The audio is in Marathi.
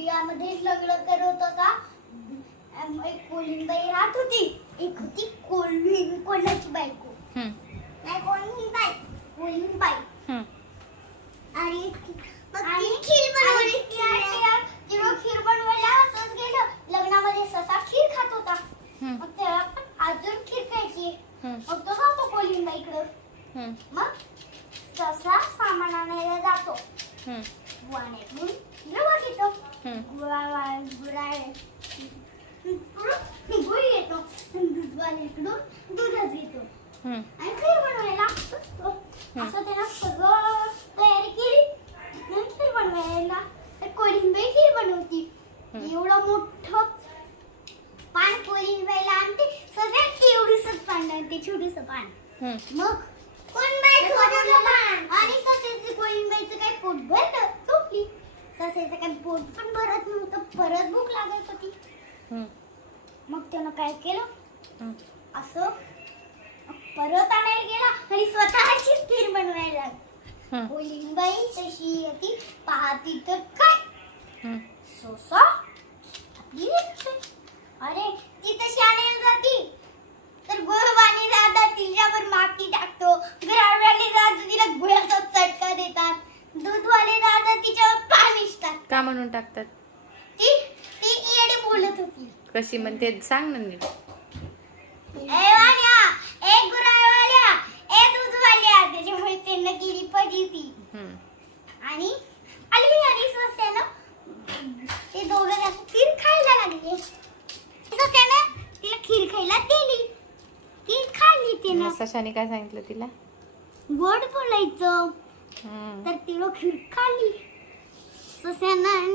बियामध्ये लग्न करत होता. एक कोलिनबाई राहत होती. एक होती कोणाची बायको. नाही कोलिनबाई. आणि खीर बनवली. खीर बनवायला असंच गेलं. लग्नामध्ये ससा खीर खात होता. मग त्याला पण अजून खीर खायची. मग तो जातो कोलिनबाईकडं. मग ससा सामान आणायला जातो. गुळाण्यातून रवा घेतो. गुळ घेतो. दूधवाल्याकडून दूधच घेतो. आणि खीर बनवायला बसतो. असं त्याला सगळं तयारी केली. खीर बनवायला तर कोलिनबाई खीर बनवती. एवढं मोठं पान कोलिनबाईला आणते. सगळ्यात एवढीसच पान आणते, छोटूसं पान. मग आणि सस्याचं कोलिनबाईचं काय पोट भरलं, झोपली. सस्याचं काय पोट पण भरत नव्हतं, परत भूक लागत होती. मग त्यानं काय केलं, असं परत आणायला गेला आणि स्वतःचीच खीर बनवायला लागली. कोलिनबाई तशी ती पाहती तर काय, ससा अरे ती तशी आणायला जाती तर गोरवाने दादा तिच्यावर माती टाकतो. घरावाले दादा तिला गुळाचा चटका देतात. दूधवाले दादा तिच्यावर पाणीच टाकतात. का म्हणून टाकतात? ती येडी बोलत होती. कशी म्हणते सांग ना नीट. ए वाल्या, ए गुरावाल्या, ए दूधवाल्या, त्याच्यामुळे त्यांना गिरी पडली ती. आणि आणि सस्यानं ते दोघं खीर खायला लागले. सस्यानं तिला खीर खायला दिली. खीर खाल्ली तिनं. सशाने काय सांगितलं तिला? गोड बोलायचं. तर तिला खीर खाल्ली. सस्यानं